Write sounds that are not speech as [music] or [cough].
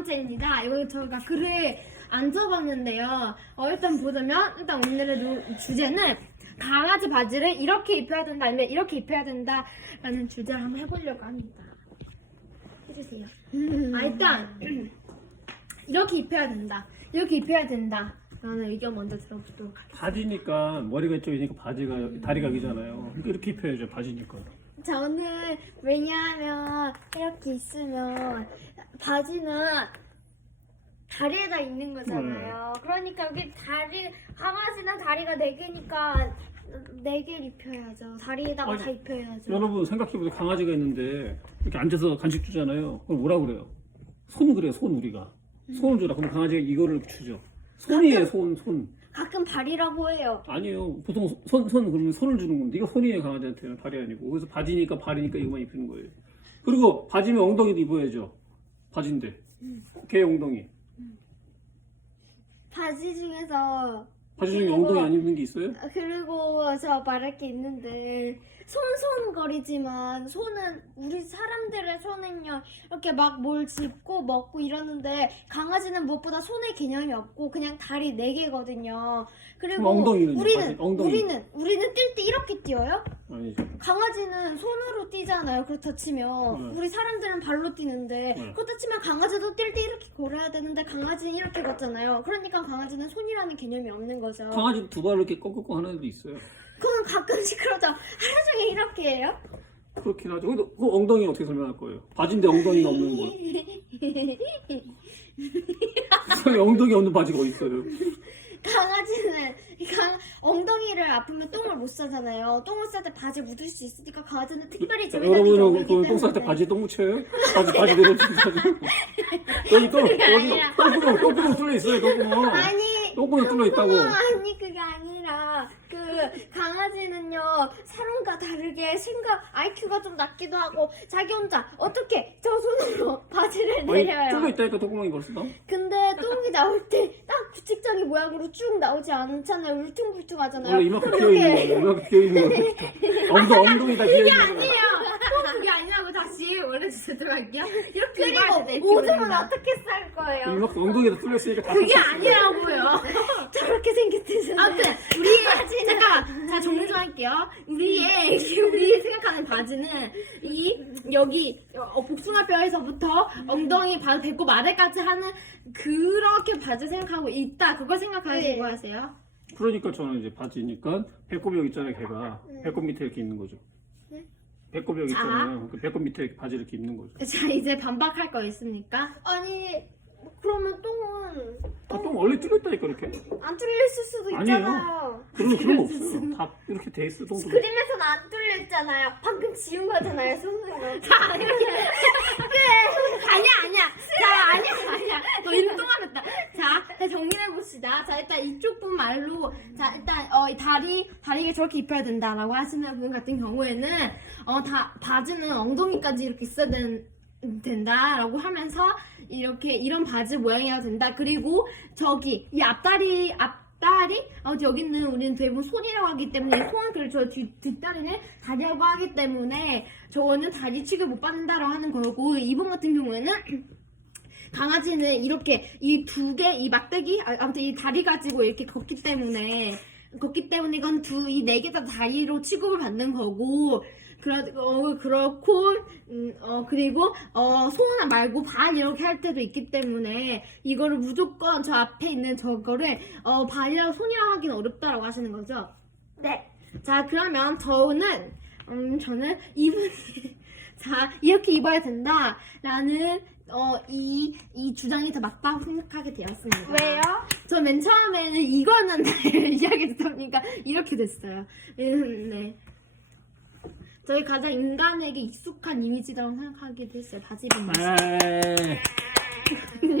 번째입니다. 이거 저희가 글을 안 써봤는데요. 어, 일단 보자면, 일단 오늘의 노- 주제는 강아지 바지를 이렇게 입혀야 된다, 아니면 이렇게 입혀야 된다, 라는 주제를 한번 해보려고 합니다. 해주세요. 아, 일단, [clears throat] 이렇게 입혀야 된다. 이렇게 입혀야 된다. 라는 의견 먼저 들어보도록 하겠습니다. 바지니까 머리가 이쪽이니까 바지가 다리가 기잖아요. 그러니까 이렇게 입혀야죠 바지니까. 저는 왜냐하면 이렇게 있으면 바지는 다리에다 있는 거잖아요. 그러니까 여기 다리 강아지는 다리가 네 개니까 네 개를 입혀야죠. 다리에다가 아니, 다 입혀야죠. 여러분 생각해보세요 강아지가 있는데 이렇게 앉아서 간식 주잖아요. 그럼 뭐라 그래요? 손 그래요 손 우리가. 손을 줘라. 그럼 강아지가 이거를 주죠. 손이에요 손 손. 가끔 발이라고 해요. 아니에요. 보통 손, 손, 그러면 손을 주는 건데, 이거 손이에요, 강아지한테는. 발이 아니고. 그래서 바지니까 발이니까 이거만 입히는 거예요. 그리고 바지면 엉덩이도 입어야죠. 바지인데. 개 엉덩이. 바지 중에서 바지 중에 그리고- 엉덩이 안 입는 게 있어요? 아, 그리고 저 말할 게 있는데 손손거리지만 손은 우리 사람들의 손은요 이렇게 막뭘 짚고 먹고 이러는데 강아지는 무엇보다 손의 개념이 없고 그냥 다리 네 개거든요. 그리고 그럼 엉덩이는요? 우리는 바지, 엉덩이. 우리는 우리는 뛸 때 이렇게 뛰어요? 아니죠. 강아지는 손으로 뛰잖아요. 그렇다 치면 네. 우리 사람들은 발로 뛰는데 네. 그렇다 치면 강아지도 뛸 때 이렇게 걸어야 되는데 강아지는 이렇게 걷잖아요. 그러니까 강아지는 손이라는 개념이 없는 거죠. 강아지 두 발을 이렇게 꺾고 하는 애도 있어요. 그건 가끔씩 그러죠. 하루 종일 이렇게 해요? 그렇긴 하죠. 근데 그 엉덩이 어떻게 설명할 거예요? 바지인데 엉덩이가 없는 거. [laughs] 세상에 엉덩이 없는 바지가 어디 있어요? 강아지는 강, 엉덩이를 아프면 똥을 못 싸잖아요. 똥을 쌀 때 바지 묻을 수 있으니까 강아지는 특별히 저기다 여러분은 그똥쌀 때 바지에 똥 묻혀요? 바지 바지 내려주고 여기 똥 여기. 똥구멍 똥구멍 뚫려 있어요 똥구멍 아니 똥구멍 뚫려 있다고 아니 그게 아니라 그 강아지는요 사람과 다르게 생각 IQ가 좀 낮기도 하고 자기 혼자 어떻게 저 손으로 바지를 내려요. 뚫려 있다니까 똥구멍이 벌써 나? 근데 똥이 나올 때딱 규칙적인 모양으로 쭉 나오지 않잖아요. 울퉁불퉁하잖아요. 원래 이만큼 그럼 비어 있는 이렇게- 거예요 이만큼 비어 있는 거예요 [laughs] 엉덩 엉덩이 다 비어 있는 거예요 아니에요. 꼭 그게 아니라고 다시 원래 진짜 들어갈게요. 이렇게 입어야 돼. 그리고 옷은 어떻게 쌀 거예요? 이만큼 엉덩이가 뚫려 있으니까 다 그게. 아니라고요. 저렇게 생겼대잖아요. 아무튼 우리 잠깐 자 정리 좀 할게요. 우리의 [laughs] 우리 생각하는 바지는 이 여기 어, 복숭아뼈에서부터 엉덩이 바 배꼽 아래까지 하는 그렇게 바지 생각하고 있다. 그걸 생각하시고 네. 하세요. 그러니까 저는 이제 바지니까 배꼽이 여기 있잖아요 걔가 네. 배꼽 밑에 이렇게 있는 거죠 네? 배꼽이 여기 자. 있잖아요 그 배꼽 밑에 바지 이렇게 입는 거죠 자 이제 반박할 거 있습니까? 아니 그러면 똥은 아, 똥 원래 뚫려 있다니까 이렇게? 안 뚫려 있을 수도 아니에요. 있잖아요. 그런 그런 거 없어요. 다 이렇게 돼 있어 똥 그림에서는 안 뚫려 있잖아요. 방금 지운 거잖아요, 손으로. 자 이렇게 아니야 아니야. 자 아니야 아니야. 너 말했다. 자, 자 정리해 봅시다. 자 일단 이쪽 분 말로 자 일단 어 이 다리 다리가 저렇게 입혀야 된다라고 하시는 분 같은 경우에는 어 다 바지는 엉덩이까지 이렇게 있어야 된, 된다라고 하면서 이렇게 이런 바지 모양이어야 된다. 그리고 저기 이 앞다리 앞 다리? 어, 여기는 우리는 대부분 손이라고 하기 때문에 손 그리고 저 뒤, 뒷다리는 다리라고 하기 때문에 저거는 다리 취급 못 받는다라고 하는 거고 이분 같은 경우에는 [clears throat] 강아지는 이렇게 이 두 개 이 막대기? 아, 아무튼 이 다리 가지고 이렇게 걷기 때문에 걷기 때문에 이건 두 이 네 개 다 다리로 취급을 받는 거고 그러, 어, 그렇고 음, 어, 그리고 어, 손 말고 발 이렇게 할 때도 있기 때문에 이거를 무조건 저 앞에 있는 저거를 어, 발이랑 손이랑 하기는 어렵다라고 하시는 거죠. 네. 자 그러면 저는 음 저는 이분이 자 이렇게 입어야 된다 라는 어 이 이 주장이 더 맞다고 생각하게 되었습니다. 왜요? 저 맨 처음에는 이거는 [laughs] 이야기 듣다 보니까 이렇게 됐어요. 음, 네. 저희 가장 인간에게 익숙한 이미지라고 생각하게 됐어요. 바지 입은 모습. 에이. [laughs]